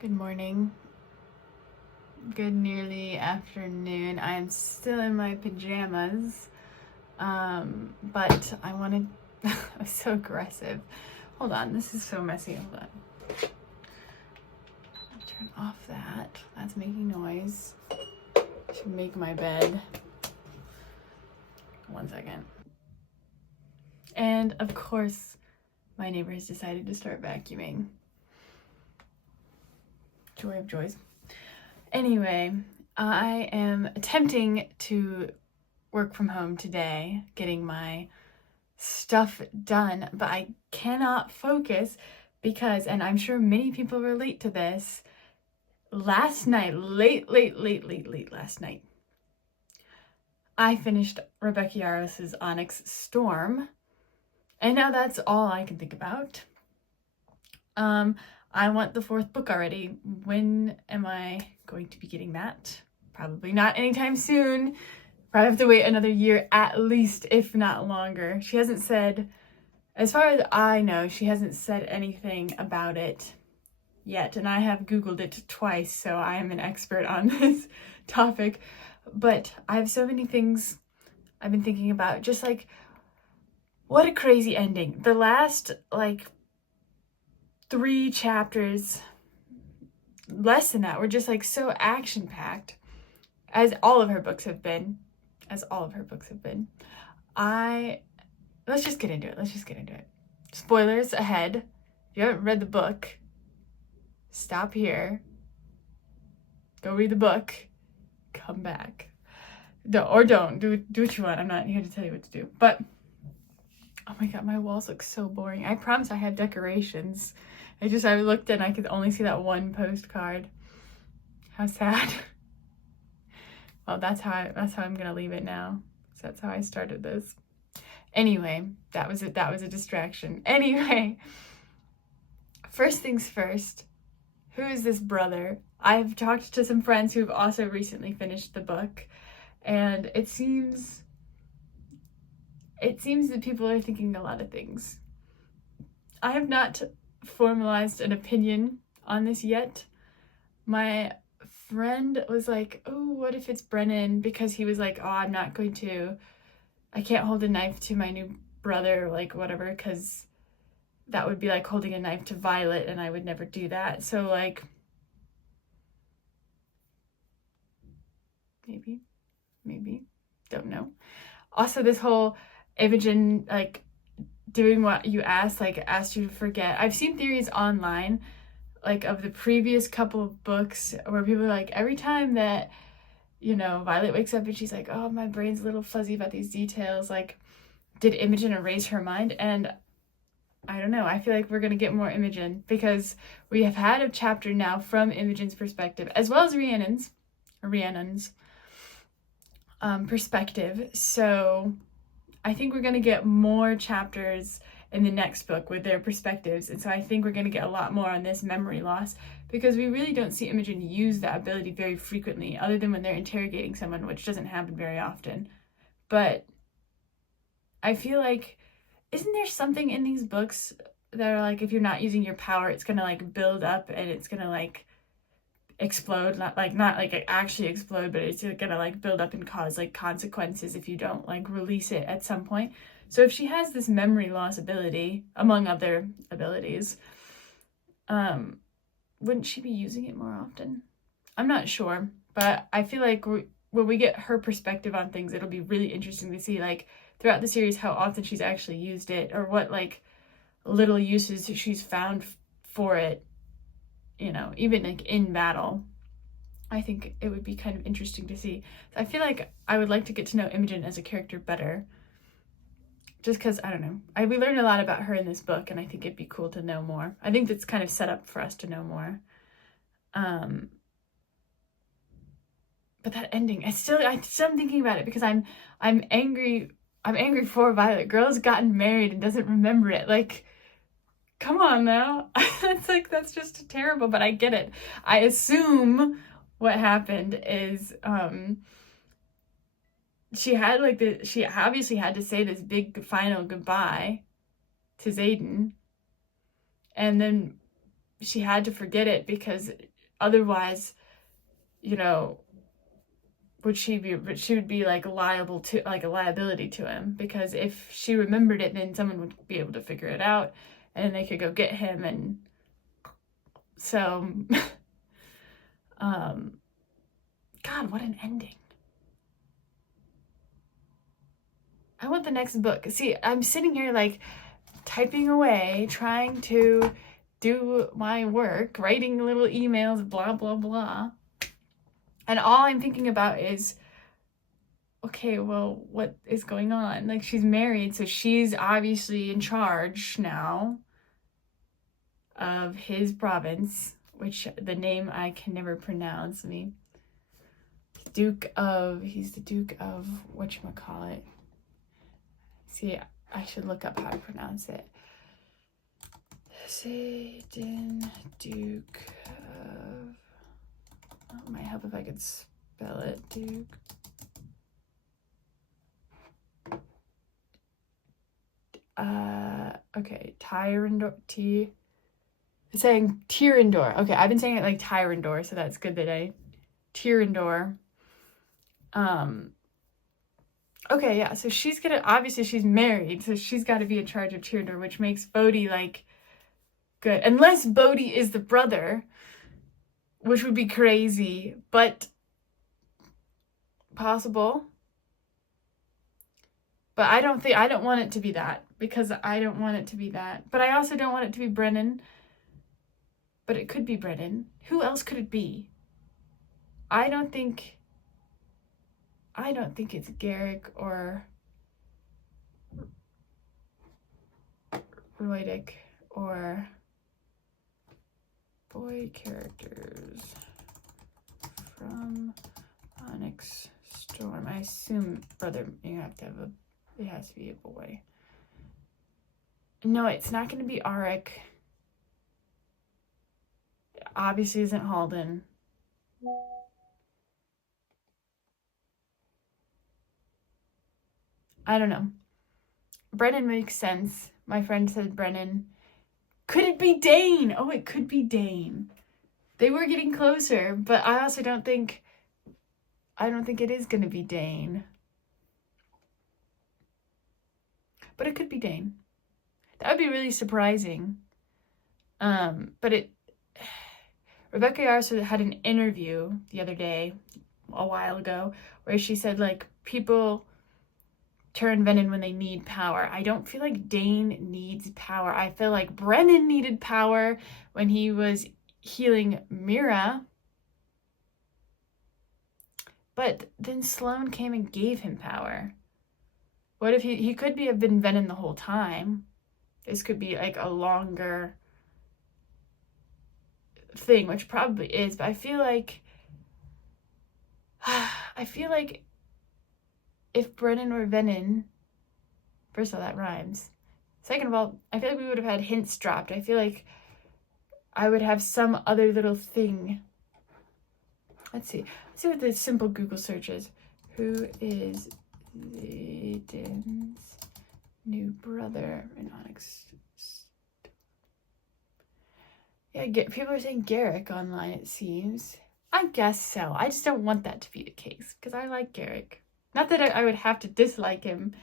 Good morning. Good nearly afternoon. I'm still in my pajamas. But I wanted I'm so aggressive. Hold on, this is so messy. Hold on. Turn off that. That's making noise. To make my bed. 1 second. And of course, my neighbor has decided to start vacuuming. Joy of joys. Anyway, I am attempting to work from home today, getting my stuff done, but I cannot focus because, and I'm sure many people relate to this, last night, late last night, I finished Rebecca Yarros's Onyx Storm, and now that's all I can think about. I want the 4th book already. When am I going to be getting that? Probably not anytime soon. Probably have to wait another year at least, if not longer. She hasn't said, as far as I know, she hasn't said anything about it yet. And I have Googled it twice, so I am an expert on this topic. But I have so many things I've been thinking about. Just like, what a crazy ending. The last, 3 chapters, less than that, were just so action-packed, as all of her books have been. Let's just get into it. Spoilers ahead. If you haven't read the book, stop here. Go read the book. Come back. Don't. Do what you want. I'm not here to tell you what to do. But, oh my god, my walls look so boring. I promise I have decorations. I looked and I could only see that one postcard. How sad. Well, that's how I'm gonna leave it now. So that's how I started this. Anyway, that was it. That was a distraction. Anyway, first things first, who is this brother? I've talked to some friends who've also recently finished the book, and it seems that people are thinking a lot of things. I have not formalized an opinion on this yet. My friend was like, oh, what if it's Brennan? Because he was like, oh, I can't hold a knife to my new brother, whatever, because that would be like holding a knife to Violet, and I would never do that. So, maybe, don't know. Also, this whole Imogen, doing what you asked you to forget. I've seen theories online, of the previous couple of books where people are like, every time that, Violet wakes up and she's like, oh, my brain's a little fuzzy about these details, did Imogen erase her mind? And I don't know. I feel like we're going to get more Imogen because we have had a chapter now from Imogen's perspective, as well as Rhiannon's perspective. So I think we're going to get more chapters in the next book with their perspectives. And so I think we're going to get a lot more on this memory loss, because we really don't see Imogen use that ability very frequently, other than when they're interrogating someone, which doesn't happen very often. But I feel like, isn't there something in these books that are if you're not using your power, it's going to build up and it's going to explode, not actually explode, but it's gonna build up and cause consequences if you don't release it at some point. So if she has this memory loss ability, among other abilities, wouldn't she be using it more often? I'm not sure, but I feel like when we get her perspective on things, it'll be really interesting to see throughout the series how often she's actually used it, or what little uses she's found for it, even in battle. I think it would be kind of interesting to see. I feel like I would like to get to know Imogen as a character better, just because, I don't know, we learned a lot about her in this book, and I think it'd be cool to know more. I think that's kind of set up for us to know more. But that ending, I'm still thinking about it, because I'm angry for Violet. Girl's gotten married and doesn't remember it. Come on now. That's just terrible, but I get it. I assume what happened is she obviously had to say this big final goodbye to Xaden, and then she had to forget it, because otherwise, you know, she would be like liable to, like a liability to him, because if she remembered it, then someone would be able to figure it out and they could go get him. And so God, what an ending. I want the next book. See, I'm sitting here like typing away, trying to do my work, writing little emails, blah, blah, blah. And all I'm thinking about is, okay, well, what is going on? Like, she's married, so she's obviously in charge now of his province, which the name I can never pronounce. He's the Duke of whatchamacallit. See, I should look up how to pronounce it. Satan, Duke of... Oh, it might help if I could spell it. Duke. Okay, Tyrandor. It's saying Tyrandor. Okay, I've been saying it like Tyrandor, so that's good that I... Tyrandor. Okay, yeah, so obviously she's married, so she's got to be in charge of Tyrandor, which makes Bodhi, like, good. Unless Bodhi is the brother, which would be crazy, but possible. But I don't want it to be that, because I don't want it to be that. But I also don't want it to be Brennan. But it could be Brennan. Who else could it be? I don't think it's Garrick or Roydick or boy characters from Onyx Storm. I assume brother, it has to be a boy. No, it's not going to be Arik. It obviously isn't Halden. I don't know. Brennan makes sense. My friend said Brennan. Could it be Dane? Oh, it could be Dane. They were getting closer, but I also don't think it is going to be Dane. But it could be Dane. That would be really surprising. But Rebecca Yarso had an interview the other day, a while ago, where she said, like, people turn Venom when they need power. I don't feel like Dane needs power. I feel like Brennan needed power when he was healing Mira. But then Sloane came and gave him power. What if he could have been Venom the whole time? This could be like a longer thing, which probably is, but I feel like if Brennan were Venom, first of all, that rhymes. Second of all, I feel like we would have had hints dropped. I feel like I would have some other little thing. Let's see what the simple Google search is. Who is Zayden's new brother in Onyx? Yeah, people are saying Garrick online, it seems. I guess so. I just don't want that to be the case, because I like Garrick. Not that I would have to dislike him.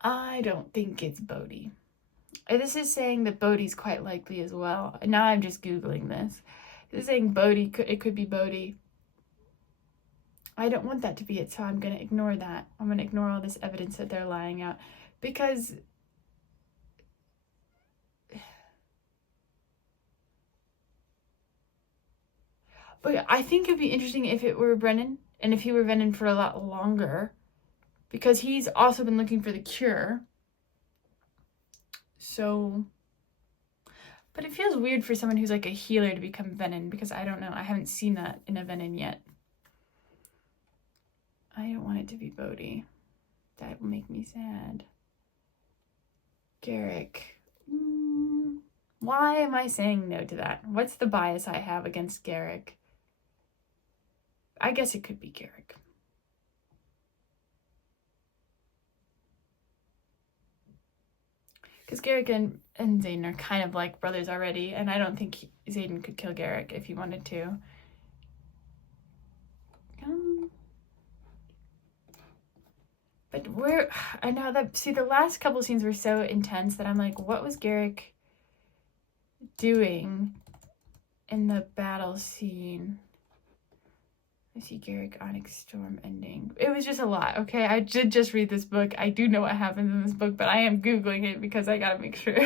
I don't think it's Bodhi. This is saying that Bodhi's quite likely as well. And now I'm just Googling this. This is saying Bodhi, it could be Bodhi. I don't want that to be it, so I'm going to ignore that. I'm going to ignore all this evidence that they're lying out. Because... But I think it'd be interesting if it were Brennan, and if he were Venom for a lot longer. Because he's also been looking for the cure. So... But it feels weird for someone who's like a healer to become Venom, because I don't know. I haven't seen that in a Venom yet. I don't want it to be Bodhi. That will make me sad. Garrick. Why am I saying no to that? What's the bias I have against Garrick? I guess it could be Garrick. Because Garrick and Xaden are kind of like brothers already, and I don't think Xaden could kill Garrick if he wanted to. But I know that, see, the last couple scenes were so intense that I'm like, what was Garrick doing in the battle scene? I see Garrick, Onyx, Storm ending. It was just a lot, okay? I did just read this book. I do know what happens in this book, but I am Googling it because I gotta make sure.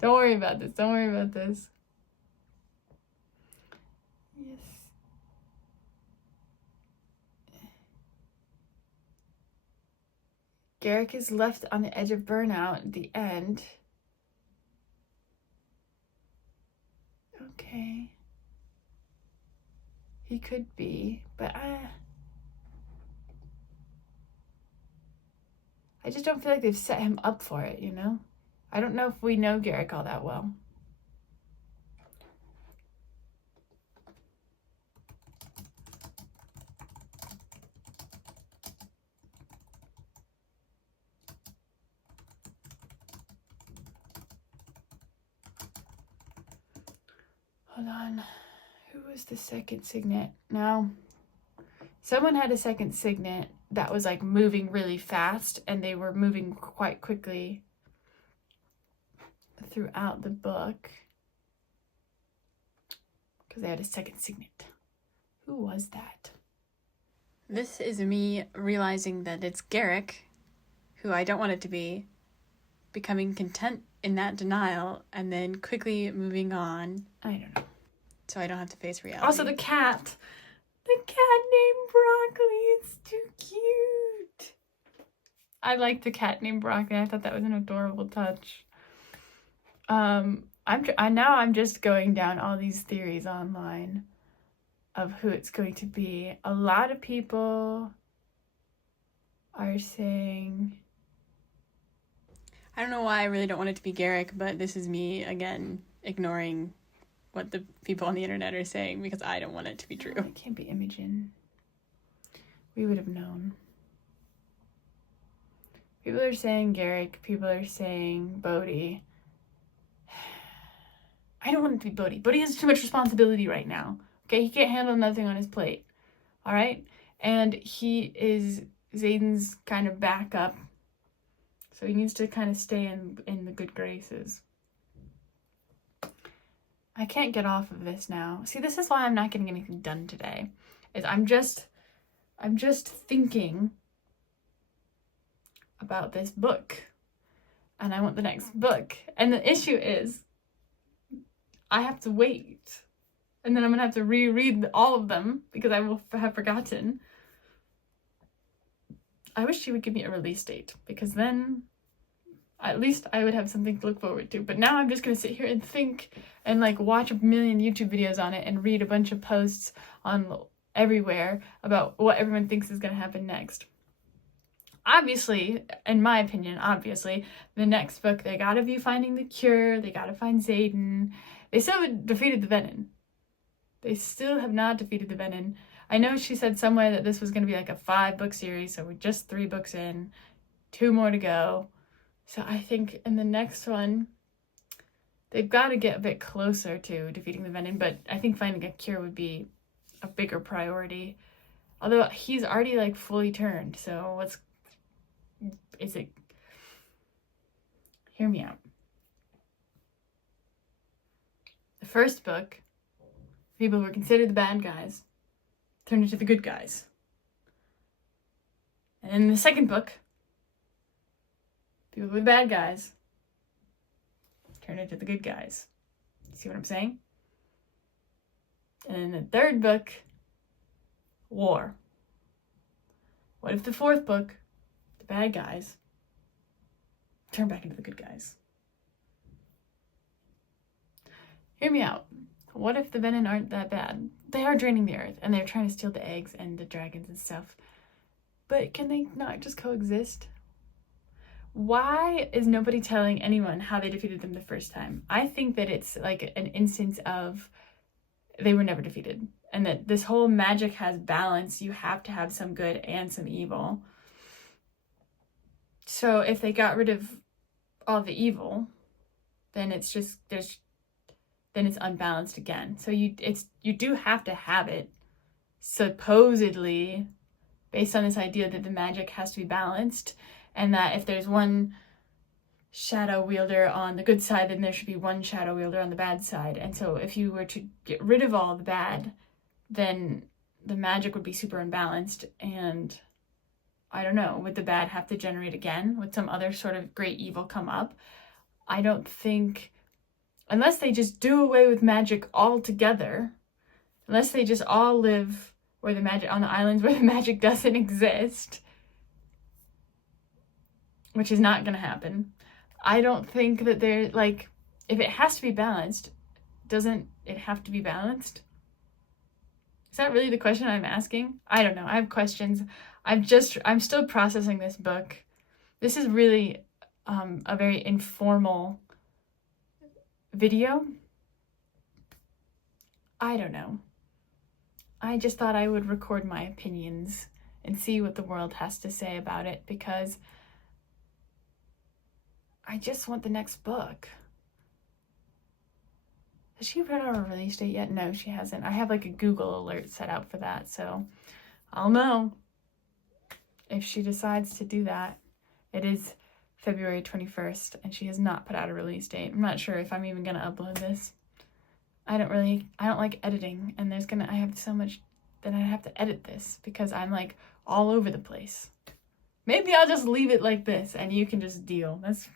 Don't worry about this. Don't worry about this. Yes. Garrick is left on the edge of burnout at the end. Okay. He could be, but I just don't feel like they've set him up for it, you know? I don't know if we know Garrick all that well. Hold on. Who was the second signet? No. Someone had a second signet that was like moving really fast, and they were moving quite quickly throughout the book because they had a second signet. Who was that? This is me realizing that it's Garrick, who I don't want it to be, becoming content in that denial and then quickly moving on. I don't know. So I don't have to face reality. Also, the cat. The cat named Broccoli. It's too cute. I like the cat named Broccoli. I thought that was an adorable touch. I'm just going down all these theories online of who it's going to be. A lot of people are saying, I don't know why I really don't want it to be Garrick, but this is me again ignoring what the people on the internet are saying because I don't want it to be true. It can't be Imogen. We would have known. People are saying Garrick. People are saying Bodhi. I don't want it to be Bodhi. Bodhi has too much responsibility right now. Okay, he can't handle nothing on his plate. All right? And he is Xaden's kind of backup. So he needs to kind of stay in the good graces. I can't get off of this now. See, this is why I'm not getting anything done today. I'm just thinking about this book. And I want the next book. And the issue is I have to wait. And then I'm going to have to reread all of them because I will have forgotten. I wish she would give me a release date because then at least I would have something to look forward to. But now I'm just going to sit here and think and like watch a million YouTube videos on it and read a bunch of posts on everywhere about what everyone thinks is going to happen next. Obviously, in my opinion, the next book, they gotta be finding the cure. They gotta find Xaden. They still haven't defeated the Venom. They still have not defeated the Venom. I know she said somewhere that this was going to be like a 5-book series, so we're just 3 books in, 2 more to go. So I think in the next one, they've got to get a bit closer to defeating the Venom, but I think finding a cure would be a bigger priority. Although he's already like fully turned, so hear me out. The first book, people were considered the bad guys, turned into the good guys. And in the second book, people were the bad guys, turned into the good guys. See what I'm saying? And in the third book, war. What if the fourth book, the bad guys, turn back into the good guys? Hear me out. What if the Venom aren't that bad? They are draining the earth, and they're trying to steal the eggs and the dragons and stuff. But can they not just coexist? Why is nobody telling anyone how they defeated them the first time? I think that it's like an instance of they were never defeated. And that this whole magic has balance. You have to have some good and some evil. So if they got rid of all the evil, then it's just then it's unbalanced again. So you do have to have it, supposedly, based on this idea that the magic has to be balanced, and that if there's one shadow wielder on the good side, then there should be one shadow wielder on the bad side. And so if you were to get rid of all the bad, then the magic would be super unbalanced, and I don't know, would the bad have to generate again? Would some other sort of great evil come up? I don't think, unless they just do away with magic altogether, unless they just all live where the magic, on the islands where the magic doesn't exist, which is not going to happen. I don't think that they're, like, if it has to be balanced, doesn't it have to be balanced? Is that really the question I'm asking? I don't know. I have questions. I'm still processing this book. This is really a very informal video. I don't know. I just thought I would record my opinions and see what the world has to say about it, because I just want the next book. Has she put out a release date yet? No, she hasn't. I have like a Google alert set out for that, so I'll know if she decides to do that. It is February 21st, and she has not put out a release date. I'm not sure if I'm even gonna upload this. I don't like editing, and I have so much that I have to edit this because I'm like all over the place. Maybe I'll just leave it like this and you can just deal. That's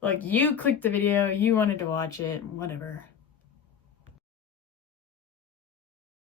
like, you clicked the video, you wanted to watch it, whatever.